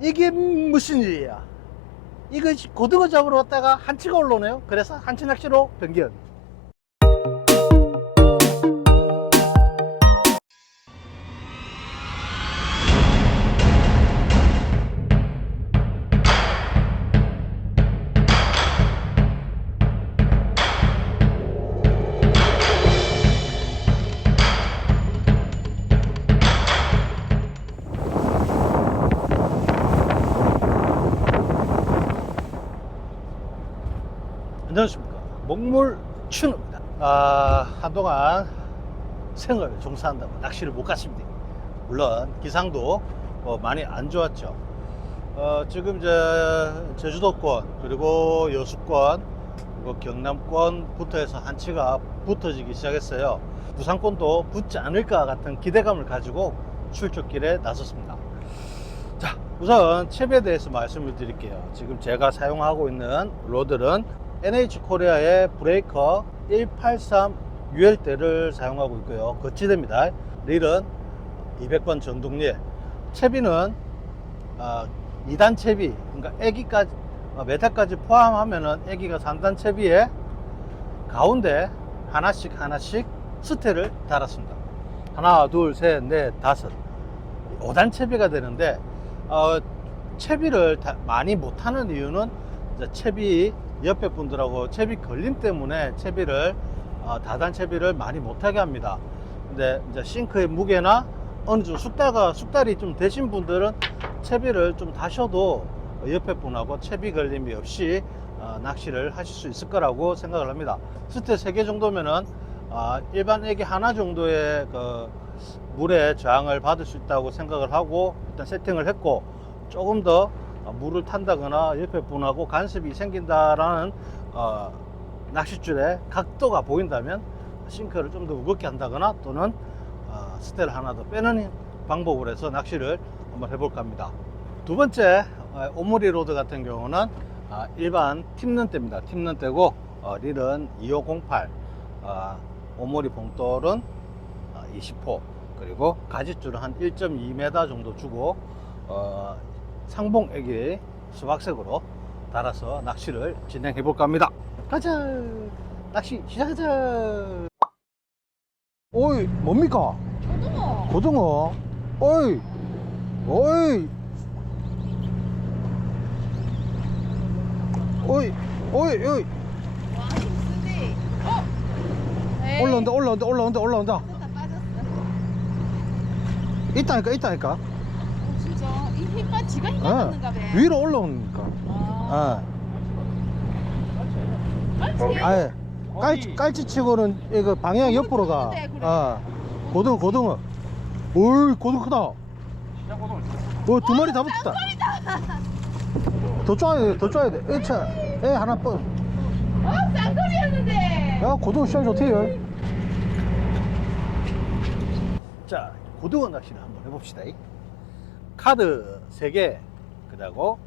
이게 무슨 일이야? 이거 고등어 잡으러 왔다가 한치가 올라오네요. 그래서 한치 낚시로 변경. 안녕하십니까. 목물 춘우입니다. 아, 한동안 생을 종사한다고 낚시를 못 갔습니다. 물론 기상도 어, 많이 안 좋았죠. 어, 지금 저 제주도권 그리고 여수권 그리고 경남권부터 해서 한치가 붙어지기 시작했어요. 부산권도 붙지 않을까 같은 기대감을 가지고 출조길에 나섰습니다. 자, 우선 칩에 대해서 말씀을 드릴게요. 지금 제가 사용하고 있는 로드는 NH 코리아의 브레이커 183 UL대를 사용하고 있고요. 거치대입니다. 릴은 200번 전동릴. 채비는 어, 2단 채비, 그러니까 애기까지 어, 메타까지 포함하면은 애기가 3단 채비에 가운데 하나씩 하나씩 스테를 달았습니다. 하나, 둘, 셋, 넷, 다섯. 5단 채비가 되는데 어, 채비를 다- 많이 못하는 이유는 채비 옆에 분들하고 채비 걸림 때문에 채비를 어, 다단 채비를 많이 못하게 합니다. 근데 이제 싱크의 무게나 어느 정도 숙달가 숙달이 좀 되신 분들은 채비를 좀 다셔도 옆에 분하고 채비 걸림이 없이 어, 낚시를 하실 수 있을 거라고 생각을 합니다. 스테 3개 정도면은 어, 일반 애기 하나 정도의 그 물의 저항을 받을 수 있다고 생각을 하고 일단 세팅을 했고 조금 더 어, 물을 탄다거나 옆에 분하고 간섭이 생긴다라는 어, 낚싯줄에 각도가 보인다면 싱크를 좀 더 무겁게 한다거나 또는 어, 스테를 하나 더 빼는 방법으로 해서 낚시를 한번 해볼까 합니다. 두 번째 어, 오므리 로드 같은 경우는 아, 일반 팁는대입니다. 팁는대고 어, 릴은 2508 어, 오므리 봉돌은 어, 20호 그리고 가지줄은 한 1.2m 정도 주고 어, 상봉액이 수박색으로 달아서 낚시를 진행해 볼까 합니다. 가자 낚시 시작하자. 오이 뭡니까? 고등어. 고등어. 오이 오이 오이 오이 오이 와, 힘쓰네. 어? 올라온다 올라온다 올라온다 올라온다 빠졌다, 빠졌어. 있다니까 있다니까 힘만 지가 힘 어. 받는가 봐. 위로 올라오니까 아. 아. 깔치. 깔치, 깔치치고는 이거 방향 옆으로 가. 그래. 아 고등어 고등어. 오이 고등어 크다. 오 두 마리 다 붙었다. 더 쪼아야 돼, 더 쪼아야 돼. 에차, 에 하나 뻔. 어, 쌍거리였는데. 야 고등어 시장 좋대요. 자 고등어 낚시를 한번 해봅시다. 카드 3개, 그리고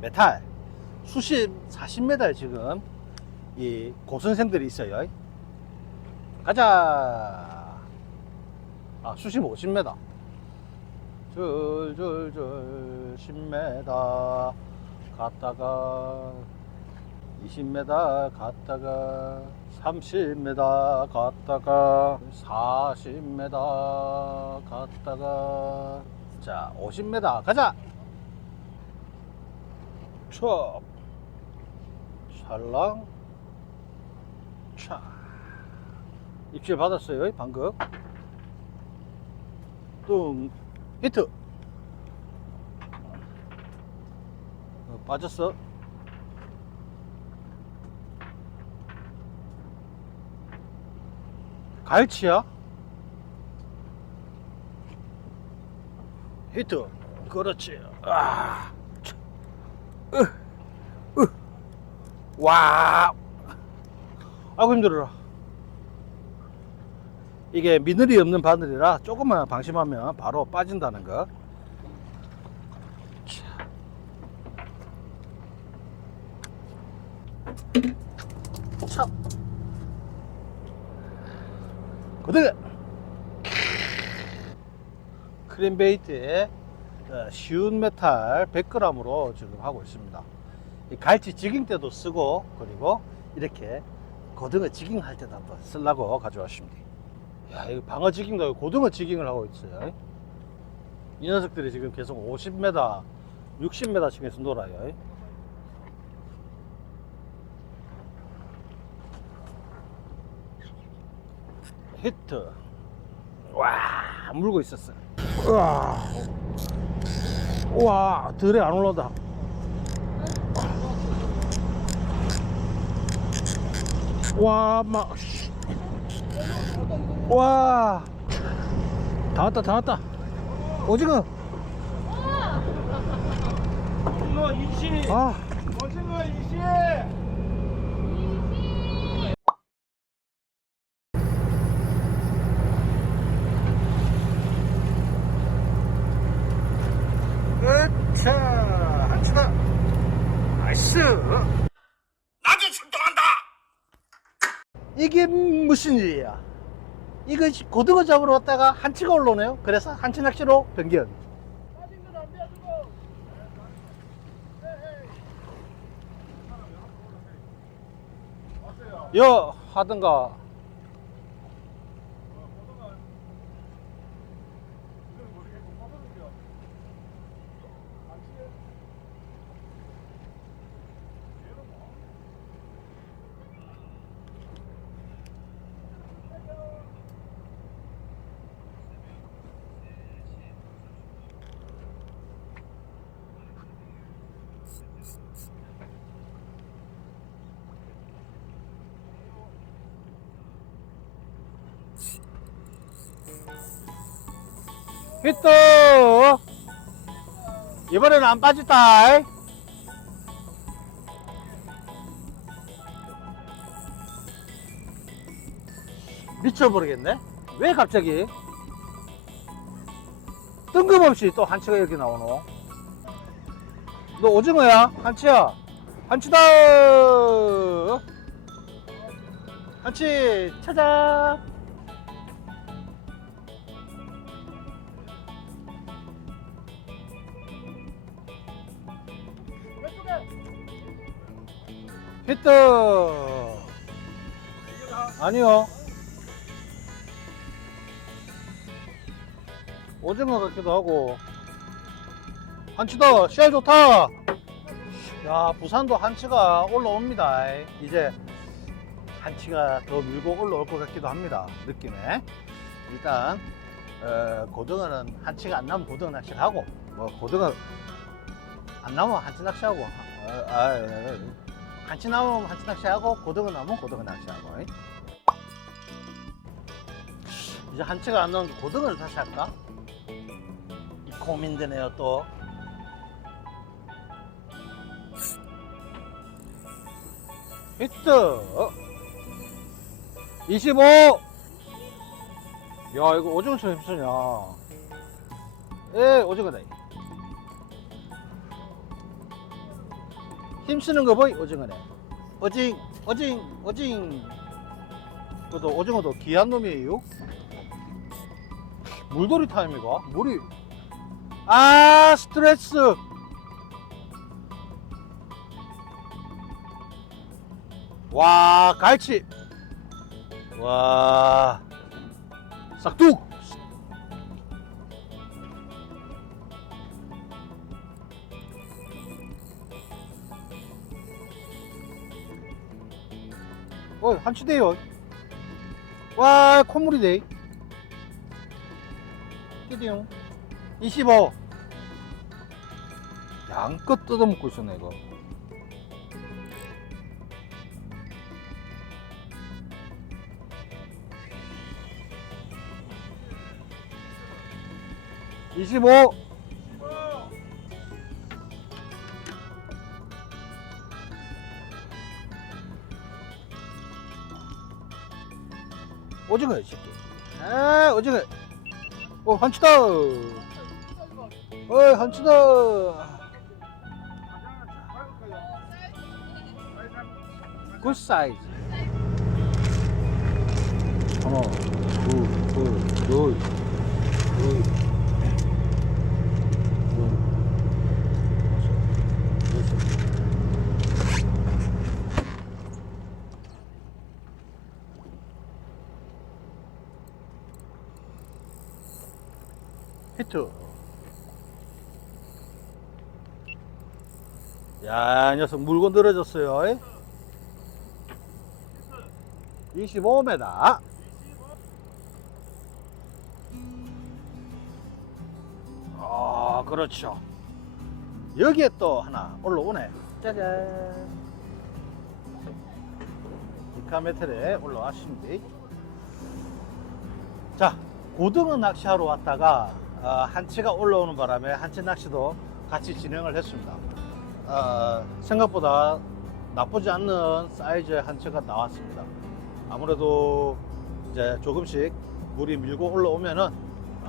메탈, 수심 40m 지금 이 고선생들이 있어요. 가자. 아, 수심 50m. 줄줄줄 10m 갔다가 20m 갔다가 30m 갔다가 40m 갔다가 자 50m 가자. 촥 찰랑. 촥 입질 받았어요 방금. 뚱. 히트. 어, 빠졌어. 갈치야? 히트. 그렇지. 아, 차. 으, 으. 와. 아이고 힘들어라. 이게 미늘이 없는 바늘이라 조금만 방심하면 바로 빠진다는 거. 자. 참. 고등어 크림베이트에 어, 쉬운 메탈 100g으로 지금 하고 있습니다. 이 갈치 지깅 때도 쓰고 그리고 이렇게 고등어 지깅 할 때도 한번 쓰려고 가져왔습니다. 야, 이 방어 지깅도 고등어 지깅을 하고 있어요. 이 녀석들이 지금 계속 50m, 60m 층에서 놀아요. 히트. 와, 물고 있었어. 우와. 우와, 들에 안 올라온다. 와, 막. 씨. 와. 다 왔다, 다 왔다. 오징어. 아, 오징어 이시 으차. 한치다. 나이스. 나도 출동한다 이게 무슨 일이야? 이거 고등어 잡으러 왔다가 한치가 올라오네요. 그래서 한치 낚시로 변경. 여 하든가. 히트! 이번에는 안 빠졌다. 미쳐버리겠네? 왜 갑자기? 뜬금없이 또 한치가 이렇게 나오노? 너 오징어야? 한치야? 한치다! 한치 찾아! 히트! 아니요. 오징어 같기도 하고. 한치다! 씨알 좋다! 야, 부산도 한치가 올라옵니다. 이제 한치가 더 밀고 올라올 것 같기도 합니다. 느낌에. 일단, 어, 고등어는 한치가 안 나면 고등어 낚시를 하고, 뭐, 고등어 안 나오면 한치 낚시하고, 아, 아, 아, 한치 나오면 한치 낚시하고 고등어 나오면 고등어 낚시하고. 이. 이제 한치가 안 나오면 고등어를 다시 할까? 이 고민되네요 또. 히트! 25 야 이거 오징어처럼 힘쓰냐 예 오징어다 힘쓰는 거 보이? 오징어네. 오징 오징 오징. 그래도 오징어도 귀한 놈이에요? 물돌이 타임이가? 물이. 아 스트레스. 와 갈치. 와 싹둑 어, 한치대요. 와, 콧물이네. 끼디용. 25. 양껏 뜯어먹고 있었네, 이거. 이십오. 오징어 이 새끼. 아 오징어. 어 한치다. 어이 한치다. 굿 사이즈. 하나, 둘, 둘, 둘, 둘, 둘, 히트. 야, 이 녀석 물건 늘어졌어요. 25m. 아, 그렇죠. 여기에 또 하나 올라오네. 짜잔. 이카메텔에 올라왔습니다. 자, 고등어 낚시하러 왔다가 어, 한치가 올라오는 바람에 한치 낚시도 같이 진행을 했습니다. 어, 생각보다 나쁘지 않는 사이즈의 한치가 나왔습니다. 아무래도 이제 조금씩 물이 밀고 올라오면은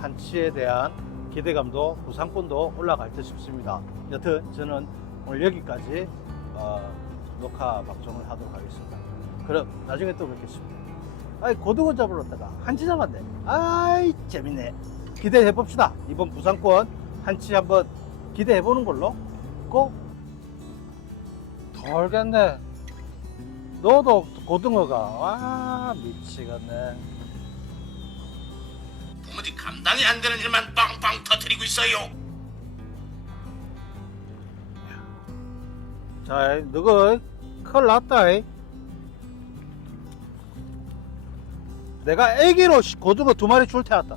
한치에 대한 기대감도 부상권도 올라갈 듯 싶습니다. 여튼 저는 오늘 여기까지 어, 녹화 방송을 하도록 하겠습니다. 그럼 나중에 또 뵙겠습니다. 아이 고등어 잡으러 왔다가 한치 잡았네. 아이 재밌네. 기대해 봅시다. 이번 부상권 한치 한번 기대해 보는 걸로 꼭 돌겠네. 너도 고등어가 와 미치겠네. 도무지 감당이 안 되는 일만 빵빵 터뜨리고 있어요. 자, 너가 큰일 났다. 이. 내가 애기로 고등어 두 마리 줄 테었다.